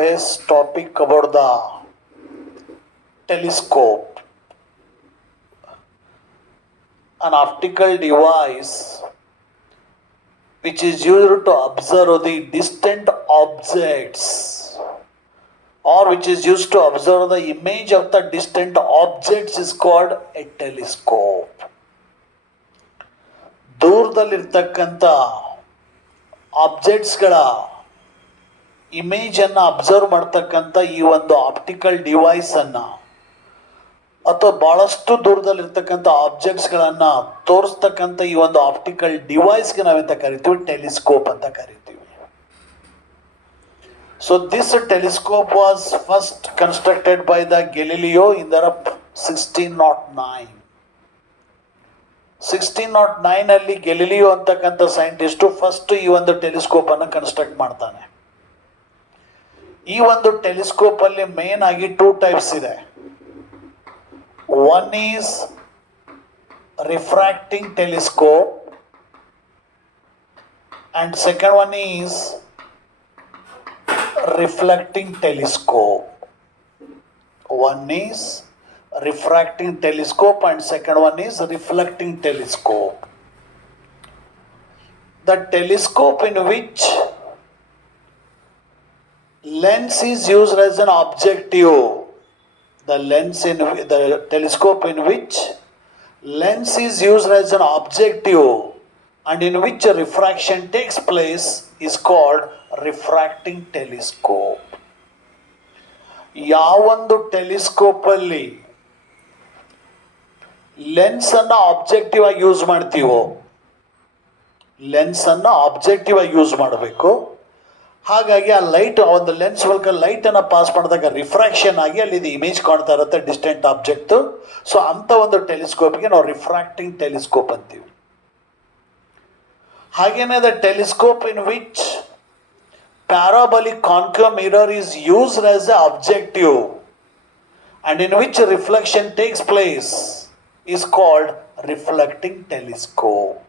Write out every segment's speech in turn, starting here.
today's topic about the telescope, an optical device which is used to observe the distant objects or which is used to observe the image of the distant objects is called a telescope. ದೂರದಲ್ಲಿರ್ತಕ್ಕಂಥ ಆಬ್ಜೆಕ್ಟ್ಸ್ಗಳ ಇಮೇಜನ್ನು observe ಮಾಡ್ತಕ್ಕಂಥ ಈ ಒಂದು optical ಡಿವೈಸನ್ನು ಅಥವಾ ಭಾಳಷ್ಟು ದೂರದಲ್ಲಿರ್ತಕ್ಕಂಥ ಆಬ್ಜೆಕ್ಟ್ಸ್ಗಳನ್ನು ತೋರಿಸ್ತಕ್ಕಂಥ ಈ ಒಂದು ಆಪ್ಟಿಕಲ್ ಡಿವೈಸ್ಗೆ ನಾವೆಂತ ಕರಿತೀವಿ, ಟೆಲಿಸ್ಕೋಪ್ ಅಂತ ಕರಿತೀವಿ. So this telescope was first constructed by the Galileo in the 1609. 1609 ಅಲ್ಲಿ ಗೆಲಿಲಿಯೋ ಅಂತಕ್ಕಂಥ ಸೈಂಟಿಸ್ಟು ಫಸ್ಟ್ ಈ ಒಂದು ಟೆಲಿಸ್ಕೋಪ್ ಅನ್ನು ಕನ್ಸ್ಟ್ರಕ್ಟ್ ಮಾಡ್ತಾನೆ. ಈ ಒಂದು ಟೆಲಿಸ್ಕೋಪ್ ಅಲ್ಲಿ ಮೇನ್ ಆಗಿ 2 ಟೈಪ್ಸ್ ಇದೆ. One is refracting telescope and second one is reflecting telescope. One is refracting telescope and second one is reflecting telescope. The telescope in which lens is used as an objective, the telescope in which lens is used as an objective and in which a refraction takes place is called refracting telescope. ಯಾವೊಂದು telescope ಅಲ್ಲಿ lens ಅನ್ನು objective ಆಗಿ use ಮಾಡ್ತೀವೋ, lens ಅನ್ನು objective ಆಗಿ use ಮಾಡಬೇಕು. ಹಾಗಾಗಿ ಆ ಲೈಟ್, ಒಂದು ಲೆನ್ಸ್ ಮೂಲಕ ಲೈಟ್ ಅನ್ನು ಪಾಸ್ ಮಾಡಿದಾಗ ರಿಫ್ರಾಕ್ಷನ್ ಆಗಿ ಅಲ್ಲಿ ಇದು ಇಮೇಜ್ ಕಾಣ್ತಾ ಇರುತ್ತೆ ಡಿಸ್ಟೆಂಟ್ ಆಬ್ಜೆಕ್ಟ್. ಸೊ ಅಂತ ಒಂದು ಟೆಲಿಸ್ಕೋಪ್ಗೆ ನಾವು ರಿಫ್ರಾಕ್ಟಿಂಗ್ ಟೆಲಿಸ್ಕೋಪ್ ಅಂತೀವಿ. ಹಾಗೇನೆ the telescope in which parabolic concave mirror is used as an objective and in which reflection takes place is called reflecting telescope.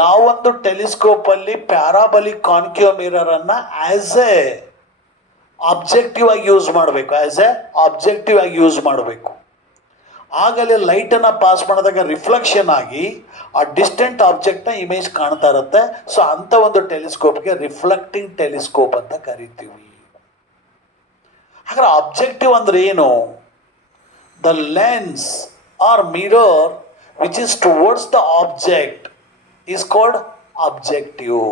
ಯಾವೊಂದು ಟೆಲಿಸ್ಕೋಪ್ ಅಲ್ಲಿ ಪ್ಯಾರಾಬಲಿಕ್ ಕಾನ್ಕೇವ್ ಮಿರರ್ ಅನ್ನ ಆಸ್ ಎ ಆಬ್ಜೆಕ್ಟಿವ್ ಆಗಿ use ಮಾಡಬೇಕು, ಆಗಲೇ ಲೈಟನ್ನು pass ಮಾಡಿದಾಗ ರಿಫ್ಲೆಕ್ಷನ್ ಆಗಿ ಆ ಡಿಸ್ಟೆಂಟ್ ಆಬ್ಜೆಕ್ಟ್ನ ಇಮೇಜ್ ಕಾಣ್ತಾ ಇರುತ್ತೆ. ಸೊ ಅಂಥ ಒಂದು ಟೆಲಿಸ್ಕೋಪ್ಗೆ ರಿಫ್ಲೆಕ್ಟಿಂಗ್ ಟೆಲಿಸ್ಕೋಪ್ ಅಂತ ಕರಿತೀವಿ. ಹಾಗಾದ್ರೆ ಆಬ್ಜೆಕ್ಟಿವ್ ಅಂದ್ರೆ ಏನು? The lens or mirror which is towards the object is called objective.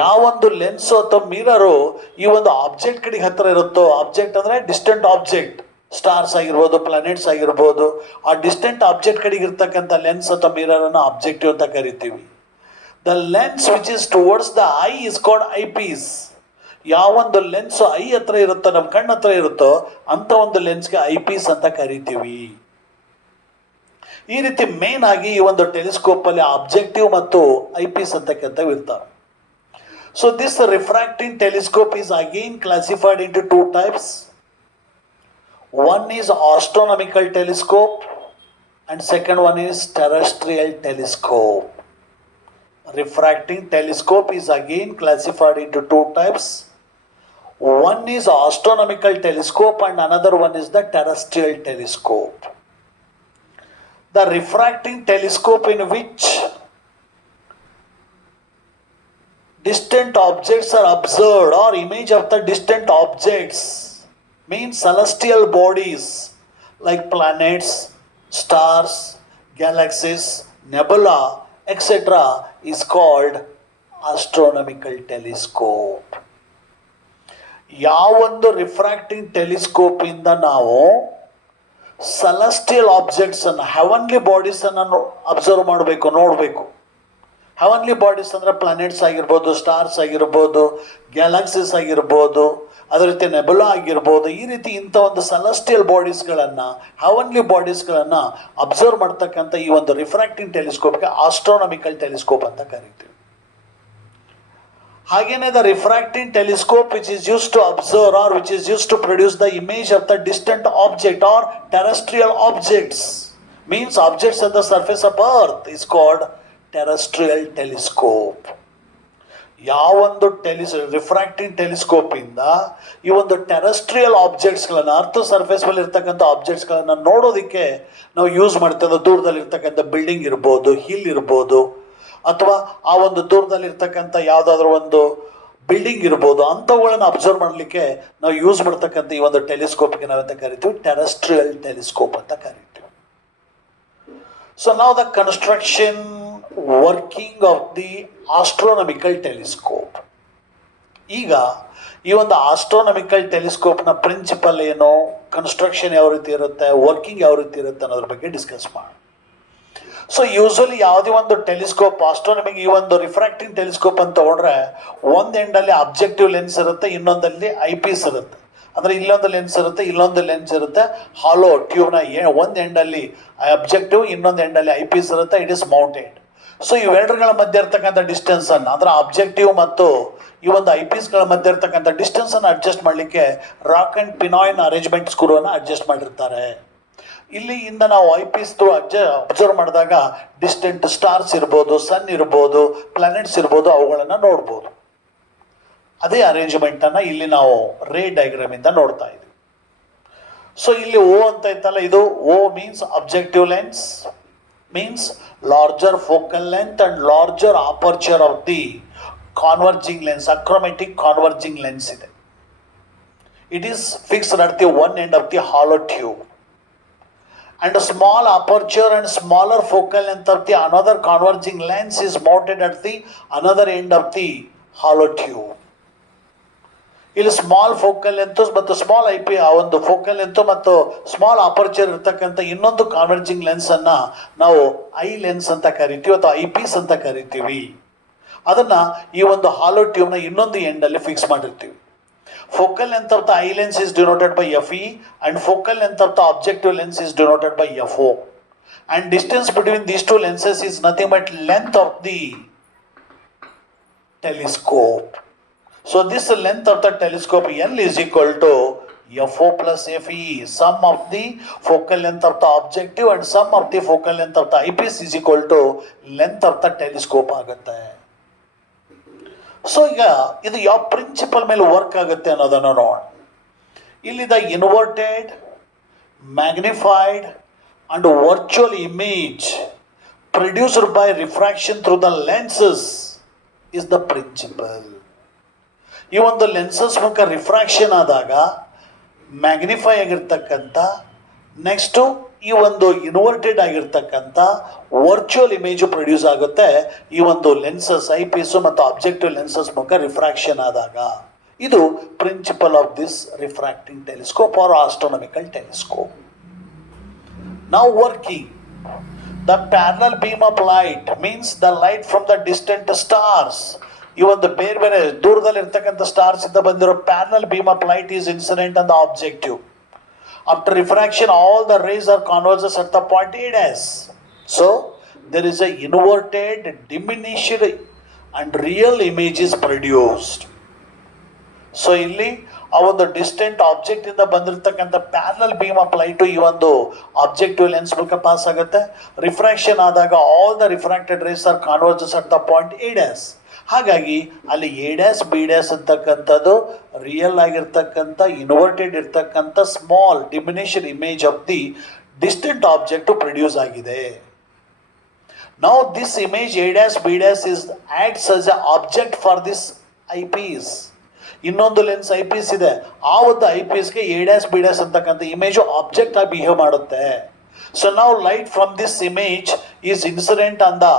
ಯಾವೊಂದು ಲೆನ್ಸು ಅಥವಾ ಮಿರರು ಈ ಒಂದು ಆಬ್ಜೆಕ್ಟ್ ಕಡೆಗೆ ಹತ್ತಿರ ಇರುತ್ತೋ, ಆಬ್ಜೆಕ್ಟ್ ಅಂದರೆ ಡಿಸ್ಟೆಂಟ್ ಆಬ್ಜೆಕ್ಟ್, ಸ್ಟಾರ್ಸ್ ಆಗಿರ್ಬೋದು, ಪ್ಲಾನೆಟ್ಸ್ ಆಗಿರ್ಬೋದು, ಆ ಡಿಸ್ಟೆಂಟ್ ಆಬ್ಜೆಕ್ಟ್ ಕಡೆಗೆ ಇರ್ತಕ್ಕಂಥ ಲೆನ್ಸ್ ಅಥವಾ ಮಿರರನ್ನು ಆಬ್ಜೆಕ್ಟಿವ್ ಅಂತ ಕರಿತೀವಿ. The lens which is towards the eye is called eyepiece. ಯಾವೊಂದು ಲೆನ್ಸ್ ಐ ಹತ್ರ ಇರುತ್ತೋ, ನಮ್ಮ ಕಣ್ಣು ಹತ್ರ ಇರುತ್ತೋ ಅಂಥ ಒಂದು ಲೆನ್ಸ್ಗೆ ಐ ಪೀಸ್ ಅಂತ ಕರಿತೀವಿ. ಈ ರೀತಿ ಮೇನ್ ಆಗಿ ಈ ಒಂದು ಟೆಲಿಸ್ಕೋಪಲ್ಲಿ ಆಬ್ಜೆಕ್ಟಿವ್ ಮತ್ತು ಐ ಪೀಸ್ ಅಂತಕ್ಕಂಥವು ಇರ್ತವೆ. So this refracting telescope is again classified into 2 types. One is astronomical telescope and second one is terrestrial telescope. Refracting telescope is again classified into 2 types. One is astronomical telescope and another one is the terrestrial telescope. The refracting telescope in which distant objects are observed or image of the distant objects means celestial bodies like planets, stars, galaxies, nebula, etc. is called astronomical telescope. ಯಾವೊಂದು refracting telescope ಇಂದ ನಾವು celestial objects ಅನ್ನು, heavenly bodies ಅನ್ನು observe ಮಾಡಬೇಕು, ನೋಡಬೇಕು. Heavenly bodies ಅಂದರೆ planets ಆಗಿರ್ಬೋದು, stars ಆಗಿರ್ಬೋದು, ಗ್ಯಾಲಕ್ಸೀಸ್ ಆಗಿರ್ಬೋದು, ಅದೇ ರೀತಿ ನೆಬುಲಾ ಆಗಿರ್ಬೋದು. ಈ ರೀತಿ ಇಂಥ ಒಂದು ಸೆಲೆಸ್ಟಿಯಲ್ ಬಾಡೀಸ್ಗಳನ್ನು, ಹೆವನ್ಲಿ ಬಾಡೀಸ್ಗಳನ್ನು ಅಬ್ಸರ್ವ್ ಮಾಡ್ತಕ್ಕಂಥ ಈ ಒಂದು ರಿಫ್ರಾಕ್ಟಿಂಗ್ ಟೆಲಿಸ್ಕೋಪ್ಗೆ ಆಸ್ಟ್ರೋನಾಮಿಕಲ್ ಟೆಲಿಸ್ಕೋಪ್ ಅಂತ ಕರಿತೀವಿ. ಹಾಗೇನೆ the refracting telescope which is use to observe or which is use to produce the image of the distant object or terrestrial objects means objects on the surface of earth is called terrestrial telescope. ಯಾವೊಂದು refracting ಟೆಲಿಸ್ಕೋಪಿಂದ ಈ ಒಂದು terrestrial ಆಬ್ಜೆಕ್ಟ್ಸ್ಗಳನ್ನು, earth surface ಮೇಲೆ ಇರ್ತಕ್ಕಂಥ ಆಬ್ಜೆಕ್ಟ್ಸ್ಗಳನ್ನು ನೋಡೋದಕ್ಕೆ ನಾವು use ಮಾಡ್ತೇವೆ. ದೂರದಲ್ಲಿರ್ತಕ್ಕಂಥ building ಇರ್ಬೋದು, ಹಿಲ್ ಇರ್ಬೋದು, ಅಥವಾ ಆ ಒಂದು ದೂರದಲ್ಲಿರ್ತಕ್ಕಂಥ ಯಾವುದಾದ್ರೂ ಒಂದು ಬಿಲ್ಡಿಂಗ್ ಇರ್ಬೋದು, ಅಂಥವುಗಳನ್ನು ಅಬ್ಸರ್ವ್ ಮಾಡಲಿಕ್ಕೆ ನಾವು ಯೂಸ್ ಮಾಡ್ತಕ್ಕಂಥ ಈ ಒಂದು ಟೆಲಿಸ್ಕೋಪ್ಗೆ ನಾವೆಂತ ಕರಿತೀವಿ? ಟೆರೆಸ್ಟ್ರಿಯಲ್ ಟೆಲಿಸ್ಕೋಪ್ ಅಂತ ಕರಿತೀವಿ. ಸೊ ನಾವು the construction working of the astronomical telescope. ಈಗ ಈ ಒಂದು ಆಸ್ಟ್ರೋನಮಿಕಲ್ ಟೆಲಿಸ್ಕೋಪ್ನ ಪ್ರಿನ್ಸಿಪಲ್ ಏನು, ಕನ್ಸ್ಟ್ರಕ್ಷನ್ ಯಾವ ರೀತಿ ಇರುತ್ತೆ, ವರ್ಕಿಂಗ್ ಯಾವ ರೀತಿ ಇರುತ್ತೆ ಅನ್ನೋದ್ರ ಬಗ್ಗೆ ಡಿಸ್ಕಸ್ ಮಾಡಿ. ಸೊ ಯೂಶಲಿ ಯಾವುದೇ ಒಂದು ಟೆಲಿಸ್ಕೋಪ್, ಆಸ್ಟ್ರೋನಮಿಕ್ ಈ ಒಂದು ರಿಫ್ರಾಕ್ಟಿಂಗ್ ಟೆಲಿಸ್ಕೋಪ್ ಅಂತ ತಗೊಂಡ್ರೆ ಒಂದು ಎಂಡಲ್ಲಿ ಅಬ್ಜೆಕ್ಟಿವ್ ಲೆನ್ಸ್ ಇರುತ್ತೆ, ಇನ್ನೊಂದಲ್ಲಿ ಐಪೀಸ್ ಇರುತ್ತೆ. ಅಂದರೆ ಇಲ್ಲೊಂದು ಲೆನ್ಸ್ ಇರುತ್ತೆ, ಇಲ್ಲೊಂದು ಲೆನ್ಸ್ ಇರುತ್ತೆ. ಹಾಲೋ ಟ್ಯೂಬ್ನ ಒಂದು ಎಂಡಲ್ಲಿ ಅಬ್ಜೆಕ್ಟಿವ್, ಇನ್ನೊಂದು ಎಂಡಲ್ಲಿ ಐಪೀಸ್ ಇರುತ್ತೆ. It is mounted. ಸೊ ಇವೆರಡುಗಳ ಮಧ್ಯೆ ಇರ್ತಕ್ಕಂಥ ಡಿಸ್ಟೆನ್ಸನ್ನು, ಅಂದರೆ ಆಬ್ಜೆಕ್ಟಿವ್ ಮತ್ತು ಈ ಒಂದು ಐಪೀಸ್ಗಳ ಮಧ್ಯೆ ಇರ್ತಕ್ಕಂಥ ಡಿಸ್ಟೆನ್ಸನ್ನು ಅಡ್ಜಸ್ಟ್ ಮಾಡಲಿಕ್ಕೆ ರಾಕ್ ಆ್ಯಂಡ್ ಪಿನಾಯ್ನ್ ಅರೇಂಜ್ಮೆಂಟ್ ಸ್ಕ್ರೂವನ್ನು ಅಡ್ಜಸ್ಟ್ ಮಾಡಿರ್ತಾರೆ. ಇಲ್ಲಿಂದ ನಾವು ಐಪೀಸ್ ಅಬ್ಸರ್ವ್ ಮಾಡಿದಾಗ ಡಿಸ್ಟೆಂಟ್ ಸ್ಟಾರ್ಸ್ ಇರ್ಬೋದು, ಸನ್ ಇರ್ಬೋದು, ಪ್ಲಾನೆಟ್ಸ್ ಇರ್ಬೋದು, ಅವುಗಳನ್ನು ನೋಡ್ಬೋದು. ಅದೇ ಅರೇಂಜ್ಮೆಂಟನ್ನು ಇಲ್ಲಿ ನಾವು ರೇ ಡಯಾಗ್ರಾಮಿಂದ ನೋಡ್ತಾ ಇದ್ದೀವಿ. ಸೊ ಇಲ್ಲಿ ಓ ಅಂತ ಇತ್ತಲ್ಲ, ಇದು O means objective lens, means larger focal length and larger aperture of the converging lens, achromatic converging lens ಇದೆ. It is fixed at the one end of the hollow tube. And a small aperture and smaller focal length of the another converging lens is mounted at the another end of the hollow tube. ಇಲ್ಲಿ small focal length ಮತ್ತು small IP, ಆ ಒಂದು focal length ಮತ್ತು small aperture ಇರ್ತಕ್ಕಂಥ ಇನ್ನೊಂದು converging lens ಅನ್ನ ನಾವು I lens ಅಂತ ಕರಿತೀವಿ ಅಥವಾ ಐ ಪೀಸ್ ಅಂತ ಕರಿತೀವಿ. ಅದನ್ನ ಈ ಒಂದು ಹಾಲೋ ಟ್ಯೂಬ್ನ ಇನ್ನೊಂದು ಎಂಡಲ್ಲಿ ಫಿಕ್ಸ್ ಮಾಡಿರ್ತೀವಿ. Focal length of the eye lens is denoted by Fe and focal length of the objective lens is denoted by Fo. And distance between these two lenses is nothing but length of the telescope. So this length of the telescope L is equal to Fo plus Fe, sum of the focal length of the objective and sum of the focal length of the eyepiece is equal to length of the telescope ಆಗುತ್ತೆ. So ಈಗ ಇದು ಯಾವ principal ಮೇಲೆ work ಆಗುತ್ತೆ ಅನ್ನೋದನ್ನು ನೋಡೋಣ. ಇಲ್ಲಿ the inverted, magnified and virtual image produced by refraction through the lenses is the principle. ಈ ಒಂದು ಲೆನ್ಸಸ್ ಮೂಲಕ ರಿಫ್ರಾಕ್ಷನ್ ಆದಾಗ ಮ್ಯಾಗ್ನಿಫೈ ಆಗಿರ್ತಕ್ಕಂಥ, ನೆಕ್ಸ್ಟು ಈ ಒಂದು ಇನ್ವರ್ಟೆಡ್ ಆಗಿರ್ತಕ್ಕಂಥ ವರ್ಚುವಲ್ ಇಮೇಜು ಪ್ರೊಡ್ಯೂಸ್ ಆಗುತ್ತೆ ಈ ಒಂದು ಲೆನ್ಸಸ್, ಐ ಪೀಸು ಮತ್ತು ಆಬ್ಜೆಕ್ಟಿವ್ ಲೆನ್ಸಸ್ ಮೂಲಕ ರಿಫ್ರಾಕ್ಷನ್ ಆದಾಗ. ಇದು principle of this refracting telescope or astronomical telescope. ನಾವು working the parallel beam of light means the light from the distant stars. ಈ ಒಂದು ಬೇರೆ ಬೇರೆ ದೂರದಲ್ಲಿ ಇರ್ತಕ್ಕಂಥ ಸ್ಟಾರ್ಸ್ ಇಂದ ಬಂದಿರೋ parallel beam of light is incident on the objective. After refraction, all the rays are converges at the point A dash. So there is a inverted, diminished and real image is produced. So ಇಲ್ಲಿ ಆ ಒಂದು distant object ಇಂದ ಬಂದಿರತಕ್ಕಂಥ parallel beam of light ಈ ಒಂದು objective lens ಮೂಲಕ pass ಆಗುತ್ತೆ. Refraction ಆದಾಗ all the refracted rays are converges at the point A dash. ಹಾಗಾಗಿ ಅಲ್ಲಿ ಎ ಡ್ಯಾಶ್ ಬಿ ಡ್ಯಾಶ್ ಅಂತಕ್ಕಂಥದ್ದು ರಿಯಲ್ ಆಗಿರ್ತಕ್ಕಂಥ ಇನ್ವರ್ಟೆಡ್ ಇರ್ತಕ್ಕಂಥ small diminished image of the distant object produce ಆಗಿದೆ. Now this image A dash B dash is acts as a object for this eyepiece. ಇನ್ನೊಂದು lens eyepiece ಇದೆ, ಆ ಒಂದು ಐ ಪೀಸ್ಗೆ ಎ ಡ್ಯಾಶ್ ಬಿ ಡ್ಯಾಶ್ ಅಂತಕ್ಕಂಥ image object ಆಗಿ behave ಮಾಡುತ್ತೆ. So now light from this image is incident on the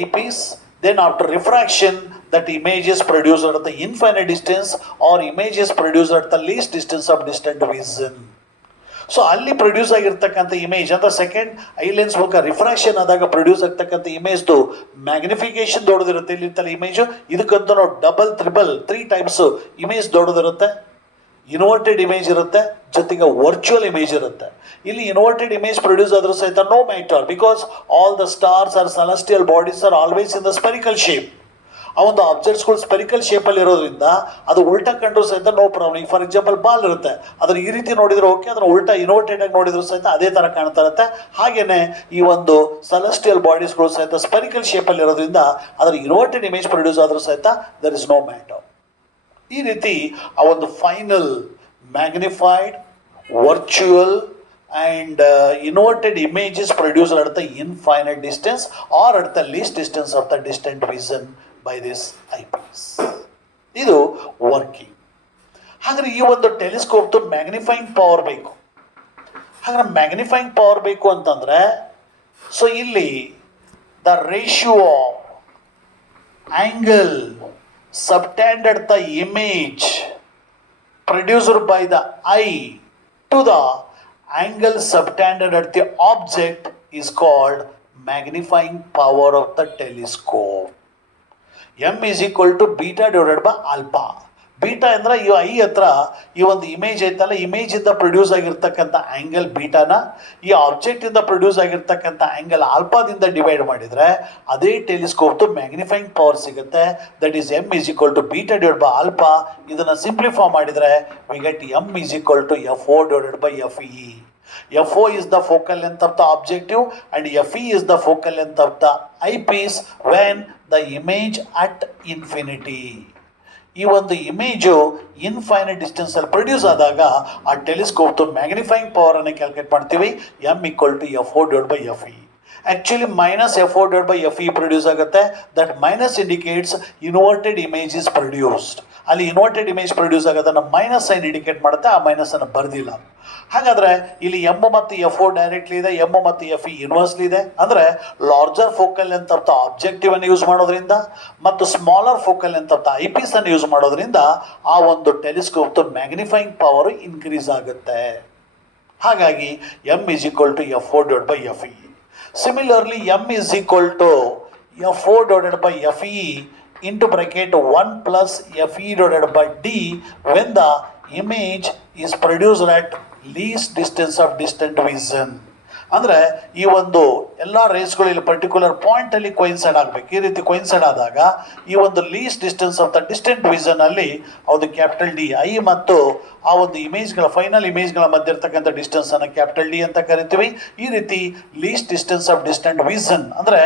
eyepiece. Then after refraction, that image is produced at the infinite distance or image is produced at the least distance of distant vision. So ಅಲ್ಲಿ produce ಆಗಿರ್ತಕ್ಕಂಥ image ಅಂದರೆ second eye lens ಮೂಲಕ refraction ಆದಾಗ produce ಆಗ್ತಕ್ಕಂಥ ಇಮೇಜ್ದು magnification ದೊಡ್ಡದಿರುತ್ತೆ. ಇಲ್ಲಿರ್ತಲ್ಲ image, ಇದಕ್ಕಂತ ನಾವು ಡಬಲ್, ತ್ರಿಬಲ್, 3 ಟೈಮ್ಸ್ ಇಮೇಜ್ ದೊಡ್ಡದಿರುತ್ತೆ. ಇನ್ವರ್ಟೆಡ್ ಇಮೇಜ್ ಇರುತ್ತೆ, ಜೊತೆಗೆ ವರ್ಚುವಲ್ ಇಮೇಜ್ ಇರುತ್ತೆ. ಇಲ್ಲಿ ಇನ್ವರ್ಟೆಡ್ ಇಮೇಜ್ ಪ್ರೊಡ್ಯೂಸ್ ಆದರೂ ಸಹಿತ no matter, because all the stars are celestial bodies are always in the spherical shape. ಆ ಒಂದು ಆಬ್ಜೆಕ್ಟ್ಸ್ಗಳು ಸ್ಪೆರಿಕಲ್ ಶೇಪಲ್ಲಿ ಇರೋದ್ರಿಂದ ಅದು ಉಲ್ಟಾ ಕಂಡ್ರು ಸಹಿತ ನೋ ಪ್ರಾಬ್ಲಮ್. ಈಗ ಫಾರ್ ಎಕ್ಸಾಂಪಲ್ ಬಾಲ್ ಇರುತ್ತೆ, ಅದನ್ನು ಈ ರೀತಿ ನೋಡಿದ್ರೆ ಓಕೆ, ಅದನ್ನು ಉಲ್ಟಾ ಇನ್ವರ್ಟೆಡ್ ಆಗಿ ನೋಡಿದ್ರು ಸಹಿತ ಅದೇ ಥರ ಕಾಣ್ತಾ ಇರುತ್ತೆ. ಹಾಗೆಯೇ ಈ ಒಂದು ಸೆಲೆಸ್ಟಿಯಲ್ ಬಾಡೀಸ್ಗಳು ಸಹಿತ ಸ್ಪೆರಿಕಲ್ ಶೇಪಲ್ಲಿ ಇರೋದ್ರಿಂದ ಅದರ ಇನ್ವರ್ಟೆಡ್ ಇಮೇಜ್ ಪ್ರೊಡ್ಯೂಸ್ ಆದರೂ ಸಹಿತ ದರ್ ಇಸ್ ನೋ ಮ್ಯಾಟರ್. ಈ ರೀತಿ ಆ ಒಂದು final magnified virtual and inverted image is produced at the infinite distance or at the least distance of the distant vision by this eyepiece. ಇದು working. ಹಾಗಾದ್ರೆ ಈ ಒಂದು ಟೆಲಿಸ್ಕೋಪ್ದು ಮ್ಯಾಗ್ನಿಫೈಯಿಂಗ್ ಪವರ್ ಬೇಕು. ಹಾಗಾದ್ರೆ ಮ್ಯಾಗ್ನಿಫೈಯಿಂಗ್ ಪವರ್ ಬೇಕು ಅಂತಂದ್ರೆ ಸೊ ಇಲ್ಲಿ the ratio of angle subtended the image produced by the eye to the angle subtended at the object is called magnifying power of the telescope. M is equal to beta divided by alpha. Beta ಅಂದರೆ ಈ I ಹತ್ರ ಈ ಒಂದು image ಐತಲ್ಲ, ಇಮೇಜಿಂದ produce ಆಗಿರ್ತಕ್ಕಂಥ angle ಬೀಟಾನ ಈ ಆಬ್ಜೆಕ್ಟಿಂದ ಪ್ರೊಡ್ಯೂಸ್ ಆಗಿರ್ತಕ್ಕಂಥ ಆ್ಯಂಗಲ್ ಆಲ್ಫಾದಿಂದ ಡಿವೈಡ್ ಮಾಡಿದರೆ ಅದೇ ಟೆಲಿಸ್ಕೋಪ್ದು ಮ್ಯಾಗ್ನಿಫೈಯಿಂಗ್ ಪವರ್ ಸಿಗುತ್ತೆ. That is M is equal to beta divide by alpha. ಇದನ್ನು ಸಿಂಪ್ಲಿಫೈ ಮಾಡಿದರೆ we get M is equal to F O divided by F E. FO is the focal length of the objective and FE is the focal length of the eyepiece when the image at infinity. ಈ ಒಂದು image infinite ಡಿಸ್ಟೆನ್ಸಲ್ಲಿ produce ಆದಾಗ ಆ ಟೆಲಿಸ್ಕೋಪ್ದು magnifying ಪವರನ್ನು calculate ಮಾಡ್ತೀವಿ. M equal to F O divide by F E. Actually minus F O divide by F E produce ಆಗುತ್ತೆ. That minus indicates inverted image is produced. ಅಲ್ಲಿ inverted image produce ಆಗೋದನ್ನು minus sign indicate ಮಾಡುತ್ತೆ, ಆ ಮೈನಸನ್ನು ಬರೆದಿಲ್ಲ. ಹಾಗಾದರೆ ಇಲ್ಲಿ M ಮತ್ತು ಎಫ್ ಓ ಡೈರೆಕ್ಟ್ಲಿ ಇದೆ, ಎಮ್ ಮತ್ತು ಎಫ್ ಇ ಇನ್ವರ್ಸ್ಲಿ ಇದೆ. ಅಂದರೆ larger focal length of the ಆಬ್ಜೆಕ್ಟಿವನ್ನು ಯೂಸ್ ಮಾಡೋದ್ರಿಂದ ಮತ್ತು smaller focal length of the ಐ ಪೀಸನ್ನು ಯೂಸ್ ಮಾಡೋದ್ರಿಂದ ಆ ಒಂದು ಟೆಲಿಸ್ಕೋಪ್ದು ಮ್ಯಾಗ್ನಿಫೈಯಿಂಗ್ ಪವರು ಇನ್ಕ್ರೀಸ್ ಆಗುತ್ತೆ. ಹಾಗಾಗಿ M is equal to F O divide by F E. Similarly, m is equal to f4 divided by fe into bracket 1 plus fe divided by d when the image is produced at least distance of distant vision. ಅಂದರೆ ಈ ಒಂದು ಎಲ್ಲ ರೇಸ್ಗಳು ಇಲ್ಲಿ particular ಪಾಯಿಂಟಲ್ಲಿ coincide ಆಗಬೇಕು. ಈ ರೀತಿ coincide ಆದಾಗ ಈ ಒಂದು least distance of the distant ವಿಷನಲ್ಲಿ ಅದು ಕ್ಯಾಪಿಟಲ್ ಡಿ ಐ ಮತ್ತು ಆ ಒಂದು ಇಮೇಜ್ಗಳ ಫೈನಲ್ ಇಮೇಜ್ಗಳ ಮಧ್ಯೆ ಇರ್ತಕ್ಕಂಥ ಡಿಸ್ಟೆನ್ಸನ್ನು ಕ್ಯಾಪಿಟಲ್ ಡಿ ಅಂತ ಕರಿತೀವಿ. ಈ ರೀತಿ least distance of distant vision ಅಂದರೆ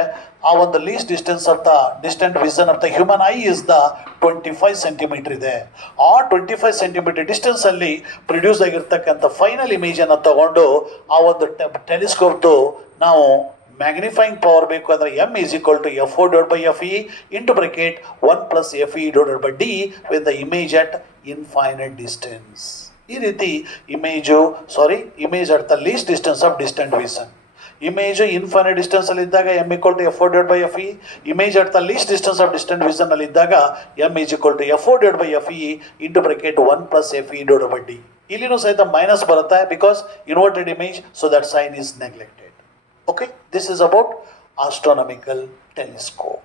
ಆ ಒಂದು least distance of the distant vision of the human eye is the 25 centimetre ಇದೆ. ಆ 25 ಸೆಂಟಿಮೀಟರ್ ಡಿಸ್ಟೆನ್ಸಲ್ಲಿ ಪ್ರೊಡ್ಯೂಸ್ ಆಗಿರ್ತಕ್ಕಂಥ ಫೈನಲ್ ಇಮೇಜನ್ನು ತಗೊಂಡು ಆ ಒಂದು ಟೆಲಿಸ್ಕೋಪ್ದು ನಾವು ಮ್ಯಾಗ್ನಿಫೈಯಿಂಗ್ ಪವರ್ ಬೇಕು ಅಂದರೆ M is equal to F O divide by F E into bracket 1 plus F E divided by D with the image at infinite distance. ಈ ರೀತಿ image at the least distance of distant vision. Image infinite ಡಿಸ್ಟೆನ್ಸಲ್ಲಿ ಇದ್ದಾಗ M equal to F O divide by F E. Image at the least distance of distant ವಿಷನಲ್ಲಿ ಇದ್ದಾಗ M is equal to F O divide by F E into bracket 1 plus F E divided by D. ಇಲ್ಲಿನೂ ಸಹಿತ minus ಬರುತ್ತೆ because inverted image, so that sign is neglected. Okay, this is about astronomical telescope.